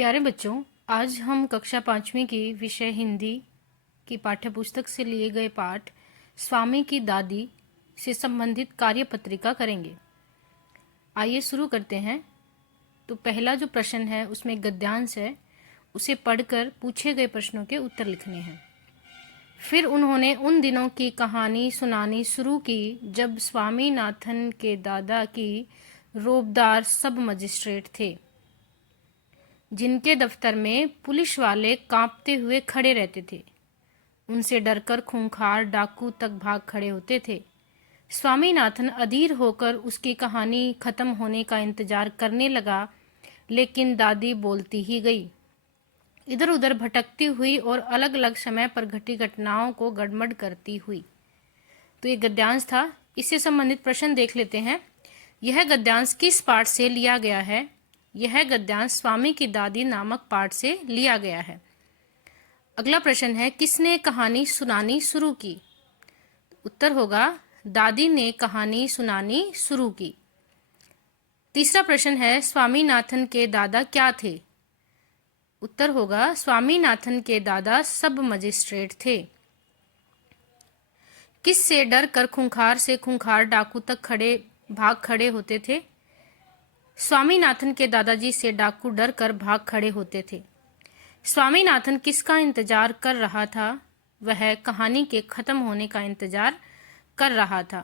प्यारे बच्चों, आज हम कक्षा 5वीं की विषय हिंदी की पाठ्यपुस्तक से लिए गए पाठ स्वामी की दादी से संबंधित कार्यपत्रिका करेंगे। आइए शुरू करते हैं। तो पहला जो प्रश्न है उसमें गद्यांश है, उसे पढ़कर पूछे गए प्रश्नों के उत्तर लिखने हैं। फिर उन्होंने उन दिनों की कहानी सुनानी शुरू की जब स्वामीनाथन के दादा की रोबदार सब मजिस्ट्रेट थे, जिनके दफ्तर में पुलिस वाले कांपते हुए खड़े रहते थे। उनसे डरकर खूंखार डाकू तक भाग खड़े होते थे। स्वामीनाथन अधीर होकर उसकी कहानी खत्म होने का इंतजार करने लगा, लेकिन दादी बोलती ही गई, इधर उधर भटकती हुई और अलग अलग समय पर घटी घटनाओं को गड़बड़ करती हुई। तो ये गद्यांश था। इससे संबंधित प्रश्न देख लेते हैं। यह गद्यांश किस पाठ से लिया गया है? यह गद्यांश स्वामी की दादी नामक पाठ से लिया गया है। अगला प्रश्न है, किसने कहानी सुनानी शुरू की? उत्तर होगा, दादी ने कहानी सुनानी शुरू की। तीसरा प्रश्न है, स्वामीनाथन के दादा क्या थे? उत्तर होगा, स्वामीनाथन के दादा सब मजिस्ट्रेट थे। किस से डर कर खूंखार से खूंखार डाकू तक भाग खड़े होते थे? स्वामीनाथन के दादाजी से डाकू डर कर भाग खड़े होते थे। स्वामीनाथन किसका इंतजार कर रहा था? वह कहानी के खत्म होने का इंतजार कर रहा था।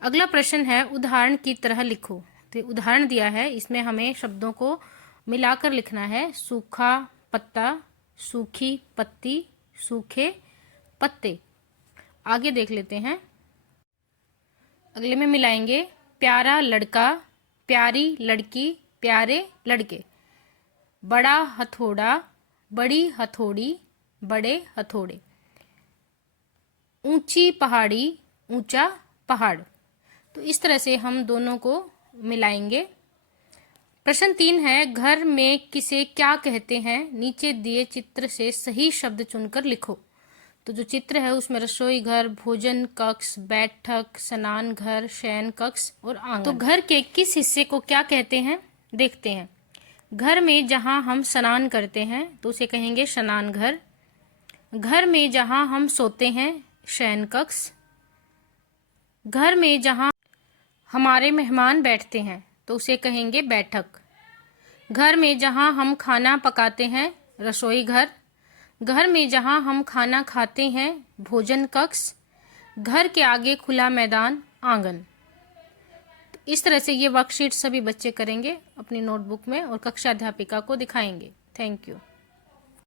अगला प्रश्न है, उदाहरण की तरह लिखो। तो उदाहरण दिया है, इसमें हमें शब्दों को मिलाकर लिखना है। सूखा पत्ता, सूखी पत्ती, सूखे पत्ते। आगे देख लेते हैं। अगले में मिलाएंगे, प्यारा लड़का, प्यारी लड़की, प्यारे लड़के। बड़ा हथौड़ा, बड़ी हथौड़ी, बड़े हथौड़े। ऊंची पहाड़ी, ऊंचा पहाड़। तो इस तरह से हम दोनों को मिलाएंगे। प्रश्न 3 है, घर में किसे क्या कहते हैं? नीचे दिए चित्र से सही शब्द चुनकर लिखो। तो जो चित्र है उसमें रसोई घर, भोजन कक्ष, बैठक, स्नान घर, शयन कक्ष और आंगन। तो घर के किस हिस्से को क्या कहते हैं देखते हैं। घर में जहां हम स्नान करते हैं तो उसे कहेंगे स्नान घर। घर में जहां हम सोते हैं, शयन कक्ष। घर में जहां हमारे मेहमान बैठते हैं तो उसे कहेंगे बैठक। घर में जहां हम खाना पकाते हैं, रसोई घर। घर में जहां हम खाना खाते हैं, भोजन कक्ष। घर के आगे खुला मैदान, आंगन। तो इस तरह से ये वर्कशीट सभी बच्चे करेंगे अपनी नोटबुक में और कक्षा अध्यापिका को दिखाएंगे। Thank you.